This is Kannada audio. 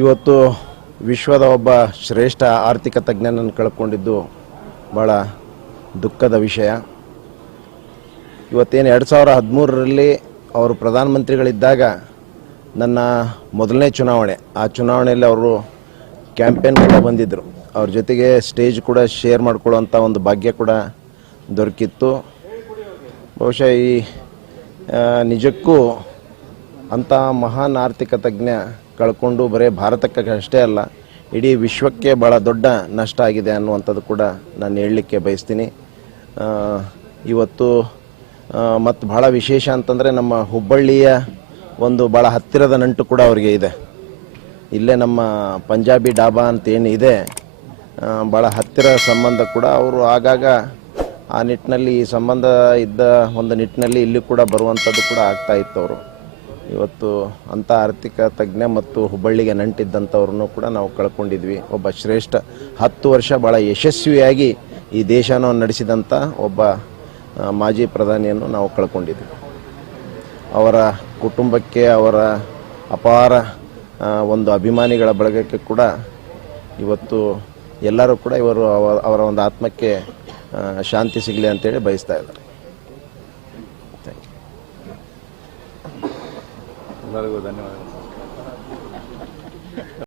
ಇವತ್ತು ವಿಶ್ವದ ಒಬ್ಬ ಶ್ರೇಷ್ಠ ಆರ್ಥಿಕ ತಜ್ಞನನ್ನು ಕಳ್ಕೊಂಡಿದ್ದು ಭಾಳ ದುಃಖದ ವಿಷಯ. ಇವತ್ತೇನು 2013ರಲ್ಲಿ ಅವರು ಪ್ರಧಾನಮಂತ್ರಿಗಳಿದ್ದಾಗ ನನ್ನ ಮೊದಲನೇ ಚುನಾವಣೆ, ಆ ಚುನಾವಣೆಯಲ್ಲಿ ಅವರು ಕ್ಯಾಂಪೇನ್ ಕೂಡ ಬಂದಿದ್ದರು. ಅವ್ರ ಜೊತೆಗೆ ಸ್ಟೇಜ್ ಕೂಡ ಶೇರ್ ಮಾಡ್ಕೊಳ್ಳೋಂಥ ಒಂದು ಭಾಗ್ಯ ಕೂಡ ದೊರಕಿತ್ತು. ಬಹುಶಃ ಈ ನಿಜಕ್ಕೂ ಅಂಥ ಮಹಾನ್ ಆರ್ಥಿಕ ತಜ್ಞ ಕಳ್ಕೊಂಡು ಬರೀ ಭಾರತಕ್ಕೆ ಅಷ್ಟೇ ಅಲ್ಲ, ಇಡೀ ವಿಶ್ವಕ್ಕೆ ಭಾಳ ದೊಡ್ಡ ನಷ್ಟ ಆಗಿದೆ ಅನ್ನುವಂಥದ್ದು ಕೂಡ ನಾನು ಹೇಳಲಿಕ್ಕೆ ಬಯಸ್ತೀನಿ. ಇವತ್ತು ಮತ್ತು ಭಾಳ ವಿಶೇಷ ಅಂತಂದರೆ ನಮ್ಮ ಹುಬ್ಬಳ್ಳಿಯ ಒಂದು ಭಾಳ ಹತ್ತಿರದ ನಂಟು ಕೂಡ ಅವರಿಗೆ ಇದೆ. ಇಲ್ಲೇ ನಮ್ಮ ಪಂಜಾಬಿ ಡಾಬಾ ಅಂತ ಏನು ಇದೆ, ಭಾಳ ಹತ್ತಿರ ಸಂಬಂಧ ಕೂಡ. ಅವರು ಆಗಾಗ ಆ ನಿಟ್ಟಿನಲ್ಲಿ ಈ ಸಂಬಂಧ ಇದ್ದ ಒಂದು ನಿಟ್ಟಿನಲ್ಲಿ ಇಲ್ಲಿ ಕೂಡ ಬರುವಂಥದ್ದು ಕೂಡ ಆಗ್ತಾಯಿತ್ತು. ಅವರು ಇವತ್ತು ಅಂಥ ಆರ್ಥಿಕ ತಜ್ಞ ಮತ್ತು ಹುಬ್ಬಳ್ಳಿಗೆ ನಂಟಿದ್ದಂಥವ್ರನ್ನೂ ಕೂಡ ನಾವು ಕಳ್ಕೊಂಡಿದ್ವಿ. ಒಬ್ಬ ಶ್ರೇಷ್ಠ 10 ವರ್ಷ ಭಾಳ ಯಶಸ್ವಿಯಾಗಿ ಈ ದೇಶನ ನಡೆಸಿದಂಥ ಒಬ್ಬ ಮಾಜಿ ಪ್ರಧಾನಿಯನ್ನು ನಾವು ಕಳ್ಕೊಂಡಿದ್ವಿ. ಅವರ ಕುಟುಂಬಕ್ಕೆ, ಅವರ ಅಪಾರ ಒಂದು ಅಭಿಮಾನಿಗಳ ಬಳಗಕ್ಕೆ ಕೂಡ ಇವತ್ತು ಎಲ್ಲರೂ ಕೂಡ ಅವರ ಒಂದು ಆತ್ಮಕ್ಕೆ ಶಾಂತಿ ಸಿಗಲಿ ಅಂತೇಳಿ ಬಯಸ್ತಾ ಇದ್ದಾರೆ. ಎಲ್ಲರಿಗೂ ಧನ್ಯವಾದ.